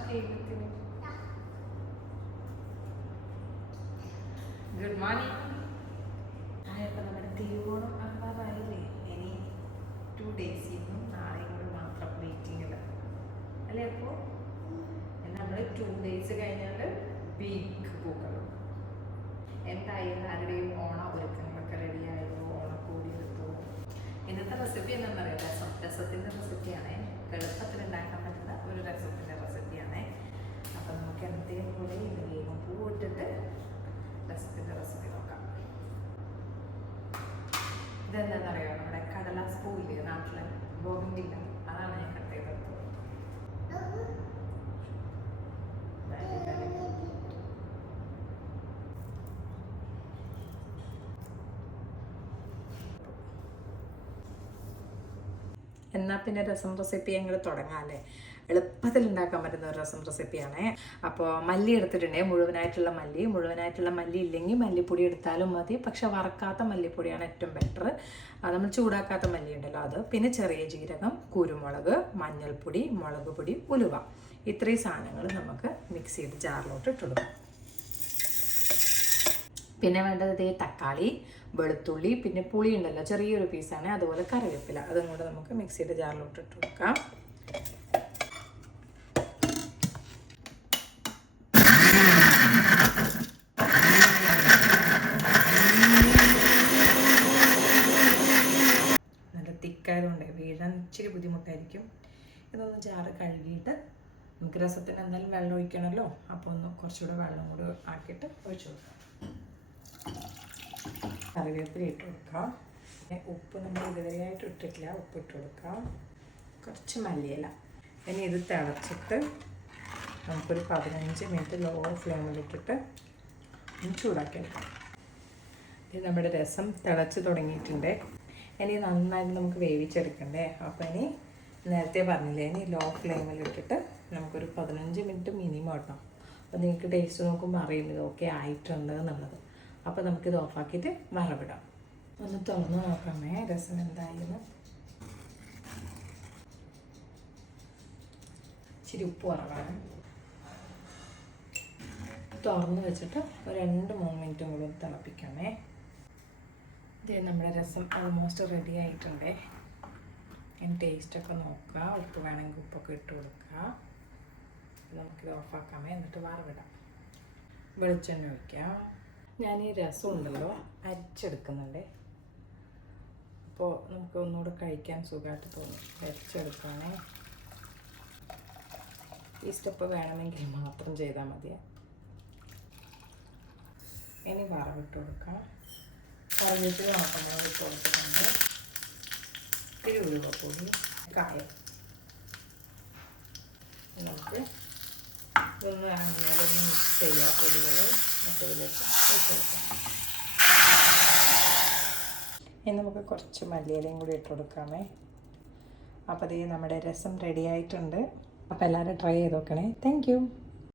കഴിയുമ്പത്തിന് good morning ആയപ്പോൾ നമ്മുടെ തിരുവോണം അപ്പാറായില്ലേ? ഇനി ടു ഡേയ്സ് ഇന്നും നാളെയും കൂടെ മാത്രം വെയിറ്റിംഗിൽ അല്ലേ അപ്പോൾ നമ്മൾ ടു ഡേയ്സ് കഴിഞ്ഞാൽ വീക്ക് പൂക്കളും. എന്തായാലും ആരുടെയും ഓണ ഒരുക്കങ്ങളൊക്കെ റെഡിയായിരുന്നു ഇന്നത്തെ റെസിപ്പി എന്താണെന്നറിയാം രസം. രസത്തിന്റെ റെസിപ്പിയാണ് എളുപ്പത്തിൽ ഉണ്ടാക്കാൻ പറ്റുന്ന ഒരു രസത്തിന്റെ റെസിപ്പിയാണ് അപ്പം നമുക്ക് എന്തെങ്കിലും കൂടെ ഇതിലേക്ക് പൂവിട്ടിട്ട് രസത്തിന്റെ റെസിപ്പി നോക്കാം. ഇതെന്താണെന്ന് അറിയാം? നമ്മുടെ കടലാസ് പൂവില്ലേ നാട്ടിലെ ബോഗില്ല എന്നാൽ പിന്നെ രസം റെസിപ്പി ഞങ്ങൾ തുടങ്ങാമല്ലേ എളുപ്പത്തിൽ ഉണ്ടാക്കാൻ പറ്റുന്ന ഒരു രസം റെസിപ്പിയാണ് അപ്പോൾ മല്ലി എടുത്തിട്ടുണ്ടേ മുഴുവനായിട്ടുള്ള മല്ലി. മുഴുവനായിട്ടുള്ള മല്ലി ഇല്ലെങ്കിൽ മല്ലിപ്പൊടി എടുത്താലും മതി. പക്ഷെ വറക്കാത്ത മല്ലിപ്പൊടിയാണ് ഏറ്റവും ബെറ്റർ നമ്മൾ ചൂടാക്കാത്ത മല്ലി ഉണ്ടല്ലോ അത്. പിന്നെ ചെറിയ ജീരകം കുരുമുളക് മഞ്ഞൾപ്പൊടി മുളക് പൊടി ഉലുവ. ഇത്രയും സാധനങ്ങൾ നമുക്ക് മിക്സ് ചെയ്ത് ജാറിലോട്ട് ഇട്ടുകൊടുക്കാം പിന്നെ വേണ്ടത് തക്കാളി. വെളുത്തുള്ളി പിന്നെ പുളി ഉണ്ടല്ലോ ചെറിയൊരു പീസാണ്. അതുപോലെ കറിവേപ്പില. അതും കൂടെ നമുക്ക് മിക്സിയുടെ ജാറിലോട്ട് ഇട്ട് കൊടുക്കാം. നല്ല തിക്കായതുകൊണ്ട് വീഴാൻ ഇച്ചിരി ബുദ്ധിമുട്ടായിരിക്കും. ഇതൊന്ന് ജാറ് കഴുകിയിട്ട് നമുക്ക് രസത്തിന് എന്തായാലും വെള്ളം ഒഴിക്കണമല്ലോ. അപ്പോൾ ഒന്ന് കുറച്ചുകൂടെ വെള്ളം കൂടി ആക്കിയിട്ട് ഒഴിച്ചു കൊടുക്കാം. കറിവേപ്പില ഇട്ട് കൊടുക്കാം. ഉപ്പ് നമ്മൾ ഇതുവരെയായിട്ട് ഇട്ടിട്ടില്ല. ഉപ്പ് ഇട്ട് കൊടുക്കാം. കുറച്ച് മല്ലിയില. ഇനി ഇത് തിളച്ചിട്ട് നമുക്കൊരു പതിനഞ്ച് മിനിറ്റ് ലോ ഫ്ലെയിമിലിട്ടിട്ട് ചൂടാക്കി എടുക്കാം ഇത് നമ്മുടെ രസം തിളച്ച് തുടങ്ങിയിട്ടുണ്ട്. ഇനി നന്നായിട്ട് നമുക്ക് വേവിച്ചെടുക്കണ്ടേ? അപ്പോൾ ഇനി നേരത്തെ പറഞ്ഞില്ലേ ഇനി ലോ ഫ്ലെയിമിലിട്ടിട്ട് നമുക്കൊരു പതിനഞ്ച് മിനിറ്റ് മിനിമം ഇടണം. അപ്പോൾ നിങ്ങൾക്ക് ടേസ്റ്റ് നോക്കുമ്പോൾ അറിയുന്നത് ഓക്കെ ആയിട്ടുണ്ട് എന്നുള്ളത്. അപ്പോൾ നമുക്കിത് ഓഫാക്കിയിട്ട് വറവിടാം ഒന്ന് തുറന്ന് നോക്കാമേ രസം എന്തായിരുന്നു ഇച്ചിരി ഉപ്പ് കുറവാണ്. തുറന്ന് വെച്ചിട്ട് ഒരു രണ്ട് മൂന്ന് മിനിറ്റും കൂടെ തിളപ്പിക്കണേ ഇത് നമ്മുടെ രസം ഓൾമോസ്റ്റ് റെഡി ആയിട്ടുണ്ടേ. അതിന് ടേസ്റ്റൊക്കെ നോക്കുക ഉപ്പ് വേണമെങ്കിൽ ഉപ്പൊക്കെ ഇട്ട് കൊടുക്കുക നമുക്കിത് ഓഫാക്കാമേ. എന്നിട്ട് വറവിടാം വെളിച്ചെണ്ണ ഒഴിക്കാം. ഞാൻ ഈ രസം ഉണ്ടല്ലോ അരിച്ചെടുക്കുന്നുണ്ട്. അപ്പോൾ നമുക്ക് ഒന്നുകൂടെ കഴിക്കാൻ സുഖമായിട്ട് തോന്നും. അരിച്ചെടുക്കുകയാണേ ഈ സ്റ്റെപ്പ് വേണമെങ്കിൽ മാത്രം ചെയ്താൽ മതി. ഇനി വറവിട്ട് കൊടുക്കാം. വറവിട്ട് മാത്രം ഇട്ട് കൊടുക്കുന്നുണ്ട് ഇത്തിരി ഉരുവപ്പൊടി കായം. നമുക്ക് ഇതൊന്ന് അങ്ങനെയൊന്ന് മിക്സ് ചെയ്യുക പൊടികൾ ഇനി നമുക്ക് കുറച്ച് മല്ലിയിലയും കൂടി ഇട്ട് കൊടുക്കാമേ. അപ്പോൾ അത് നമ്മുടെ രസം റെഡി ആയിട്ടുണ്ട്. അപ്പോൾ എല്ലാവരും ട്രൈ ചെയ്ത് നോക്കണേ. താങ്ക്